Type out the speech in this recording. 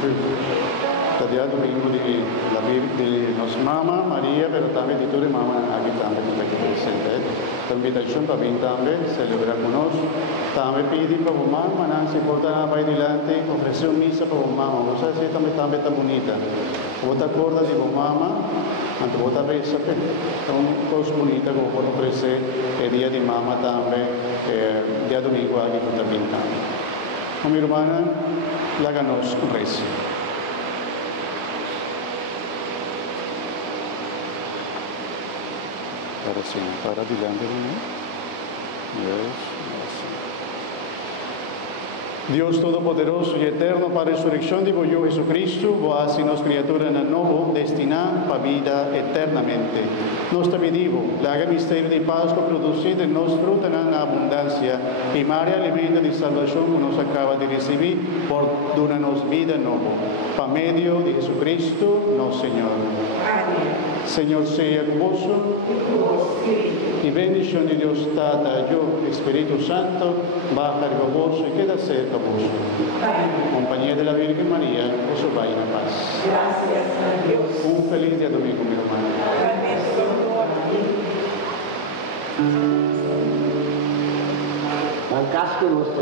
Todavía domingo de la Biblia de nos mama María, pero también de tu mamá aquí también que presente. La invitación para mí también celebrar con nosotros. También pidi para mamá, manan se porta para adelante, ofrecer misa para mamá. No sé si también tan bonita. Vota corda de mamá, anche vota resa, è una cosa bonita come può ofrecer el día de mamá también, día domingo aquí también. Con mi hermana, la ganos reza. Para sim, para adelante, Dios Todopoderoso y Eterno, para resurrección de Boyo Jesucristo, vos nos criatura en el nuevo, destinada para vida eternamente. Nos te pedimos, la haga misterio de Pascua producido en nos fruta en abundancia, y María alimento de salvación que nos acaba de recibir, por durarnos vida nueva. Para medio de Jesucristo, nuestro Señor. Amén. Señor sea con vos, y bendición de Dios Tata, yo, Espíritu Santo, baja de vos y queda cerca vos. Compañía de la Virgen María, os vaya en paz. Gracias a Dios. Un feliz día domingo, mi hermano. Al casco nuestro